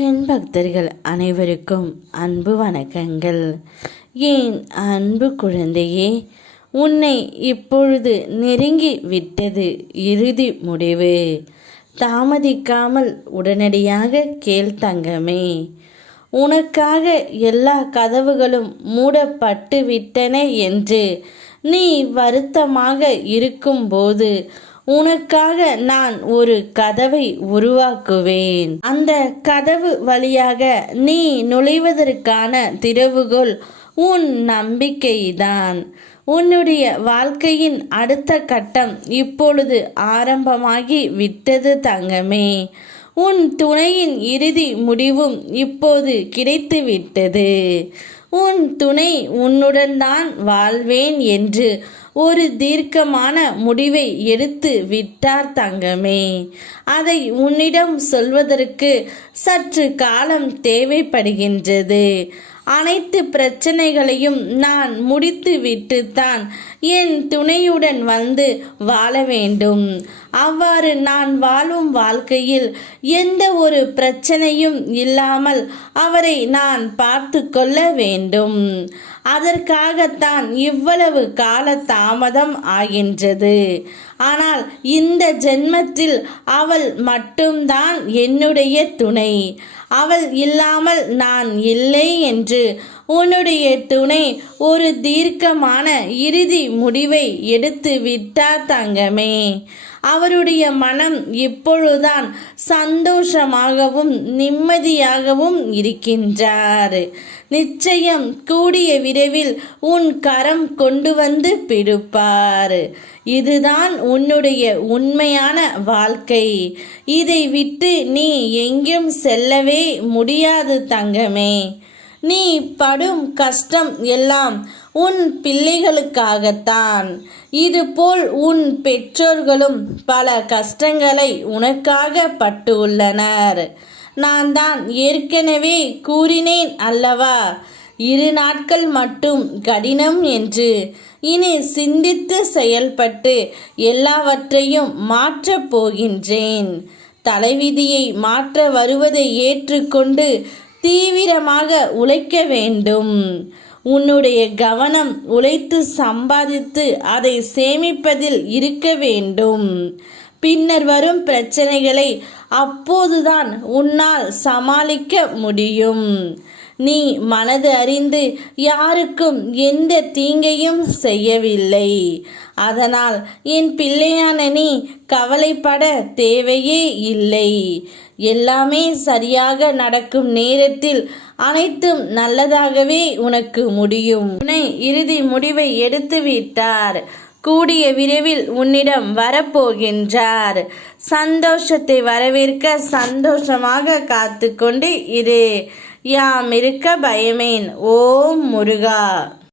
முருகன் பக்தர்கள் அனைவருக்கும் அன்பு வணக்கங்கள். ஏன் அன்பு குழந்தையே, உன்னை இப்பொழுது நெருங்கி விட்டது இறுதி முடிவு. தாமதிக்காமல் உடனடியாக கேள் தங்கமே. உனக்காக எல்லா கதவுகளும் மூடப்பட்டு விட்டன என்று நீ வருத்தமாக இருக்கும்போது உனக்காக நான் ஒரு கதவை உருவாக்குவேன். அந்த கதவு வழியாக நீ நுழைவதற்கான திறவுகோல் உன் நம்பிக்கைதான். உன்னுடைய வாழ்க்கையின் அடுத்த கட்டம் இப்பொழுது ஆரம்பமாகி விட்டது தங்கமே. உன் துணையின் இறுதி முடிவும் இப்போது கிடைத்து விட்டது. உன் துணை உன்னுடன் தான் வாழ்வேன் என்று ஒரு தீர்க்கமான முடிவை எடுத்து விட்டார் தங்கமே. அதை உன்னிடம் சொல்வதற்கு சற்று காலம் தேவைப்படுகின்றது. அனைத்து பிரச்சனைகளையும் நான் முடித்து விட்டுத்தான் என் துணையுடன் வந்து வாழ வேண்டும். அவ்வாறு நான் வாழும் வாழ்க்கையில் எந்த ஒரு பிரச்சனையும் இல்லாமல் அவரை நான் பார்த்து கொள்ள வேண்டும். அதற்காகத்தான் இவ்வளவு கால தாமதம் ஆகின்றது. ஆனால் இந்த ஜென்மத்தில் அவள் மட்டும்தான் என்னுடைய துணை. அவள் இல்லாமல் நான் இல்லை என்று உன்னுடைய துணை ஒரு தீர்க்கமான இறுதி முடிவை எடுத்து விட்டார் தங்கமே. அவருடைய மனம் இப்பொழுதுதான் சந்தோஷமாகவும் நிம்மதியாகவும் இருக்கின்றார். நிச்சயம் கூடிய விரைவில் உன் கரம் கொண்டு வந்து பிடிப்பார். இதுதான் உன்னுடைய உண்மையான வாழ்க்கை. இதை விட்டு நீ எங்கும் செல்லவே முடியாது தங்கமே. நீ படும் கஷ்டம் எல்லாம் உன் பிள்ளைகளுக்காகத்தான். இதுபோல் உன் பெற்றோர்களும் பல கஷ்டங்களை உனக்காக பட்டுள்ளனர். நான் தான் ஏற்கனவே கூறினேன் அல்லவா, 2 நாட்கள் மட்டும் கடினம் என்று. இனி சிந்தித்து செயல்பட்டு எல்லாவற்றையும் மாற்றப் போகின்றேன். தலைவிதியை மாற்ற வருவதை ஏற்றுக்கொண்டு தீவிரமாக உழைக்க வேண்டும். உன்னுடைய கவனம் உழைத்து சம்பாதித்து அதை சேமிப்பதில் இருக்க வேண்டும். பின்னர் வரும் பிரச்சனைகளை அப்போதுதான் உன்னால் சமாளிக்க முடியும். நீ மனது அறிந்து யாருக்கும் எந்த தீங்கையும் செய்யவில்லை. அதனால் என் பிள்ளையான நீ கவலைப்பட தேவையே இல்லை. எல்லாமே சரியாக நடக்கும் நேரத்தில் அனைத்தும் நல்லதாகவே உனக்கு முடியும். உன்னை இறுதி முடிவை எடுத்து விட்டார். கூடிய விரைவில் உன்னிடம் வரப்போகின்றார். சந்தோஷத்தை வரவேற்க சந்தோஷமாக காத்து கொண்டு இரு. யாம் இருக்க பயமேன். ஓம் முருகா.